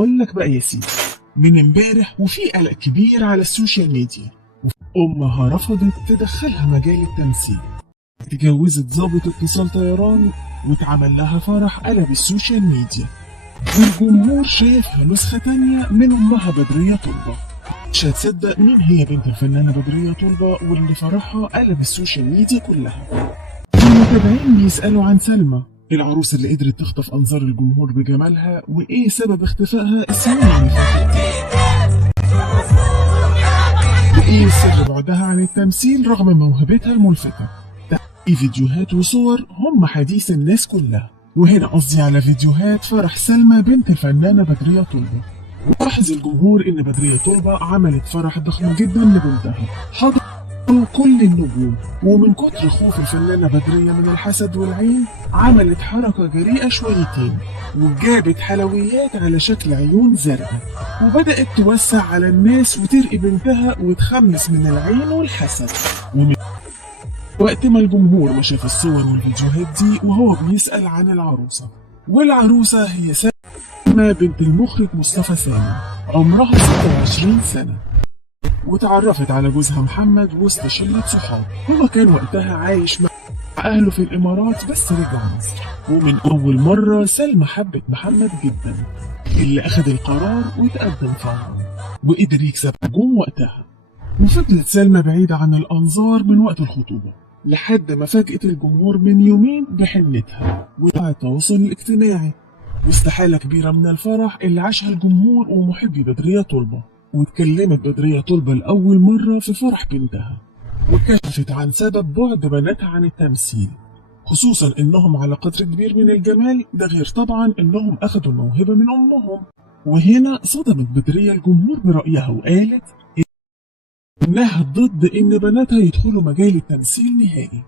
هقول لك بقى يا سيدي، من امبارح وفي قلق كبير على السوشيال ميديا، أمها رفضت تدخلها مجال التمثيل. اتجوزت ضابط اتصال طيران واتعمل لها فرح قلب السوشيال ميديا، والجمهور شافها نسخة تانية من أمها بدرية طلبة. مش هتصدق مين هي بنت الفنانة بدرية طلبة واللي فرحها قلب السوشيال ميديا كلها. المتابعين بيسألوا عن سلمى، العروسة اللي قدرت تخطف أنظار الجمهور بجمالها، وإيه سبب اختفائها السنين اللي فاتت، وإيه سر بعدها عن التمثيل رغم موهبتها الملفتة. في فيديوهات وصور هم حديث الناس كلها، وهنا قصدي على فيديوهات فرح سلمى بنت الفنانة بدرية طلبة. ولاحظ الجمهور إن بدرية طلبة عملت فرح ضخم جدا لبنتها، حضروا كل النجوم، ومن كتر خوف الفنانة بدرية من الحسد والعين عملت حركة جريئة شويتين، وجابت حلويات على شكل عيون زرقاء، وبدأت توسع على الناس وترقي بنتها وتخمس من العين والحسد. ومن وقت ما الجمهور ما شاف الصور والفيديوهات دي وهو بيسأل عن العروسة، والعروسة هي سلمى بنت المخرج مصطفى سامي، عمرها 26 سنة، وتعرفت على جوزها محمد وسط شلة صحاب. هو كان وقتها عايش مع أهله في الإمارات بس رجع مصر، ومن أول مرة سلمى حبت محمد جدا اللي أخد القرار وتقدم فورا وقدر يكسب نجوم وقتها. وفضلت سلمى بعيدة عن الأنظار من وقت الخطوبة لحد ما فاجأت الجمهور من يومين بحنتها وعلى التواصل الاجتماعي وسط حالة كبيرة من الفرح اللي عاشها الجمهور ومحبي بدرية طلبة. واتكلمت بدرية طلبة لأول مرة في فرح بنتها، وكشفت عن سبب بعد بناتها عن التمثيل، خصوصا انهم على قدر كبير من الجمال، ده غير طبعا انهم اخدوا الموهبة من امهم. وهنا صدمت بدرية الجمهور برأيها وقالت انها ضد ان بناتها يدخلوا مجال التمثيل نهائي،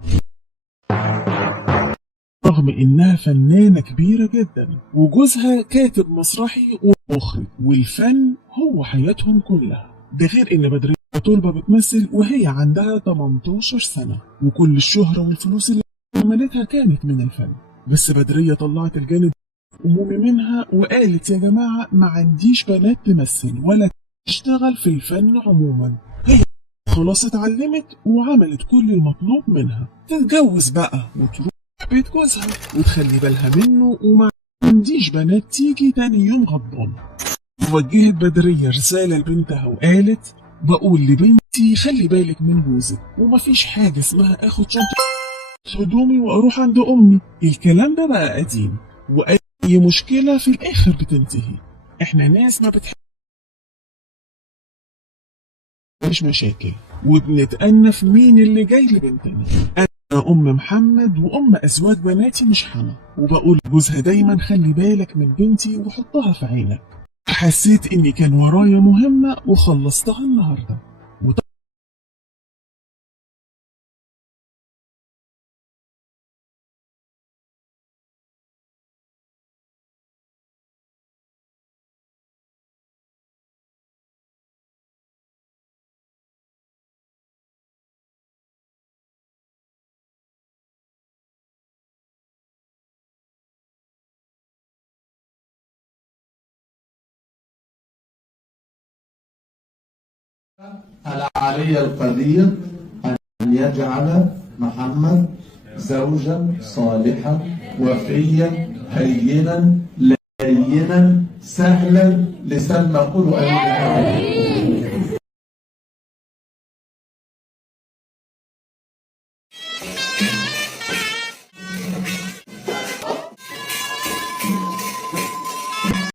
رغم انها فنانة كبيرة جدا وجوزها كاتب مسرحي ومخرج والفن هو حياتهم كلها. ده غير ان بدرية طلبة بتمثل وهي عندها 18 سنة، وكل الشهرة والفلوس اللي عملتها كانت من الفن. بس بدرية طلعت الجانب الأمومي منها وقالت يا جماعة ما عنديش بنات تمثل ولا تشتغل في الفن عموما، هي خلاص اتعلمت وعملت كل المطلوب منها، تتجوز بقى وتروح بيت جوزها وتخلي بالها منه، وما عنديش بنات تيجي تاني يوم غضبان. وجهت بدرية رسالة لبنتها وقالت بقول لبنتي خلي بالك من جوزك، ومفيش حاجة اسمها اخد شنطة هدومي واروح عند امي، الكلام ده بقى قديم، واي مشكلة في الاخر بتنتهي. احنا ناس ما بتحبش مشاكل وبنتأنف مين اللي جاي لبنتنا. أنا أم محمد وأم أزواج بناتي مش حما، وبقول لجوزها دايما خلي بالك من بنتي وحطها في عينك. حسيت إني كان ورايا مهمة وخلصتها النهاردة. علي القدير أن يجعل محمد زوجا صالحا وفيا هينا لينا سهلا لسلمى. قولوا آمين.